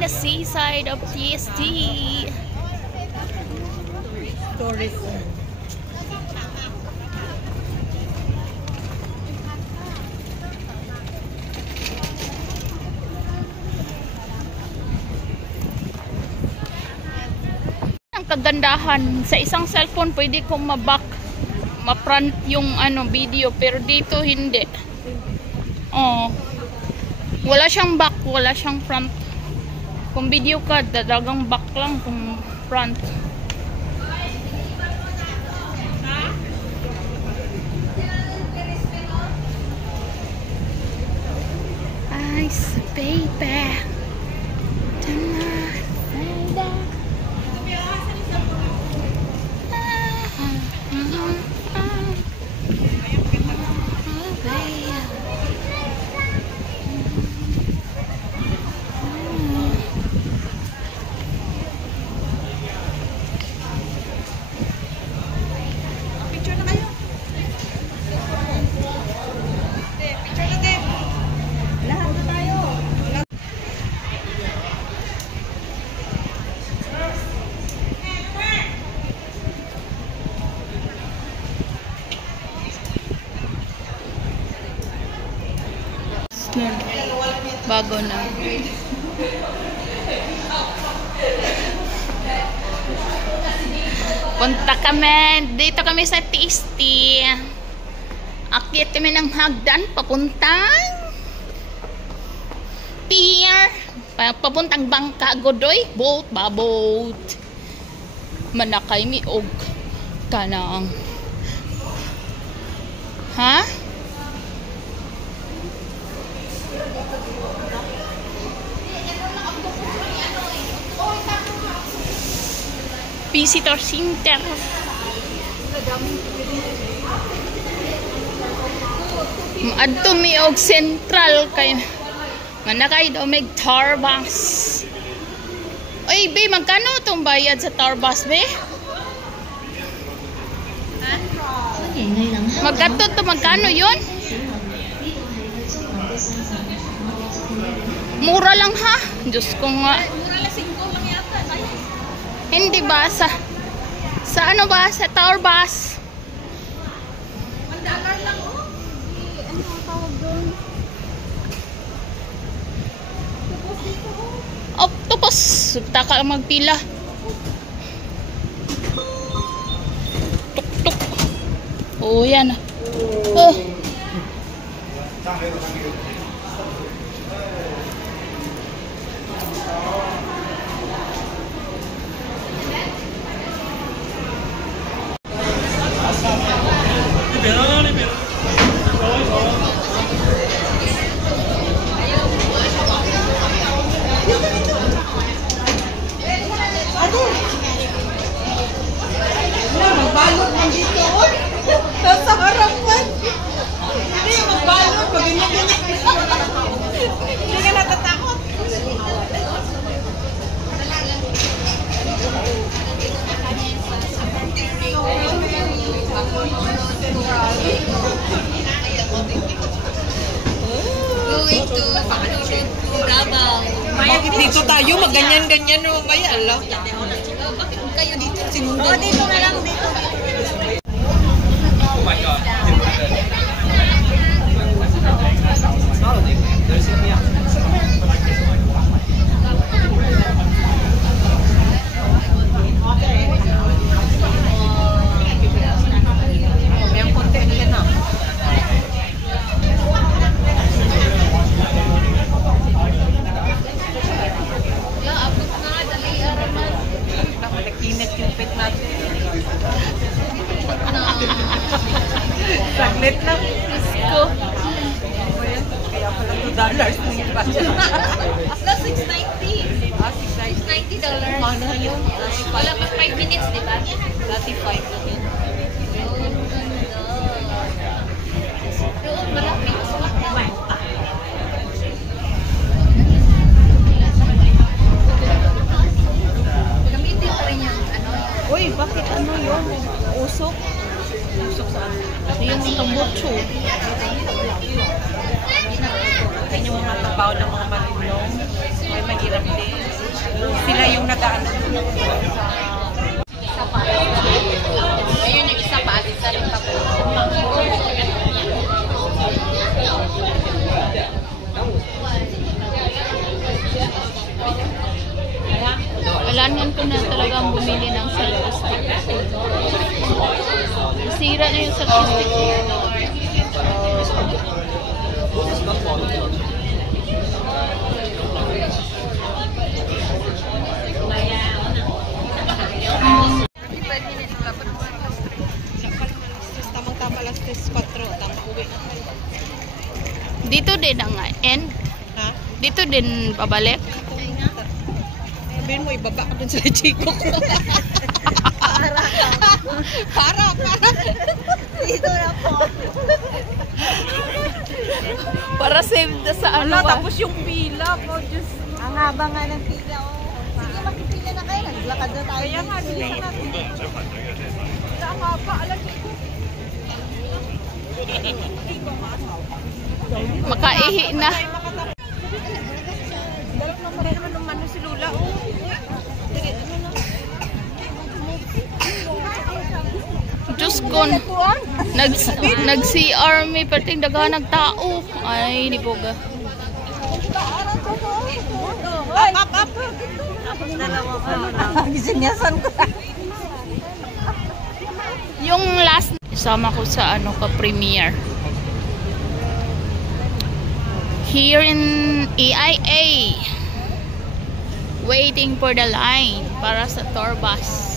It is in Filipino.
in the seaside of TST. Tourism. Ang kagandahan, sa isang cellphone pwede kong ma-front yung video, pero dito hindi. Oh. Wala siyang back, wala siyang front. Kung video ka, dadagang back lang kung front. Ice baby. Bago na. Punta kami. Dito kami sa TST. Akyat kami ng hagdan papuntang pier. Papuntang Bangka Godoy. Boat ba? Boat. Manakay mi og kanang. Ha? Visitor Center. Adto mi og Central kay manakay daw may tour bus. Oy, be, magkano tong bayad sa tour bus, be? Magkano yun? Mura lang ha? Diyos ko nga. Hindi ba? Sa ano ba? Sa tour bus? $1 lang oh. Ano ang tawag doon? Octopus. Taka lang magpila. Tuk-tuk. Oh, yan. Oh. Magbalot ng dito. Nasa harapan. Hindi, magbalot. Pag-ganyan-ganyan. Hindi ka natatakot. Going to Davao. Maya, dito tayo. Magganyan-ganyan. Maya, ala. Bakit kayo dito? Sinundan. Oh, dito na lang. Dito. Oh my God. Saglit lang. Ko. Kaya pala $2 na yung Ayun yung isa pa, alis na rin pa po. Kailangan ko na talagang bumili ng selfie stick. Sira na yung selfie stick. Tamang-tama alas 3:04, tama uwi na tayo. Dito din ang end. Ha? Dito din pabalik. Sabihin mo, ibaba ka dun sa Chico. Para. Dito na po. Para save na sa ano ba? Tapos yung pila po, Diyos. Ang haba nga ng pila, oh. Sige, magpipila na kayo. Naglakad na tayo. Kaya nga, bilisan natin. Ang haba, alam niyo. Makaihi na. Dahil naman naman si Lula, oh. Diyos ko, nag-CR may pating daghan nagtao. Ay, di boga. Up. Dalawa pa lang. Gisinyasan ko. Yung last, isama ko sa ano ka premiere. Here in AIA. Waiting for the line para sa tour bus.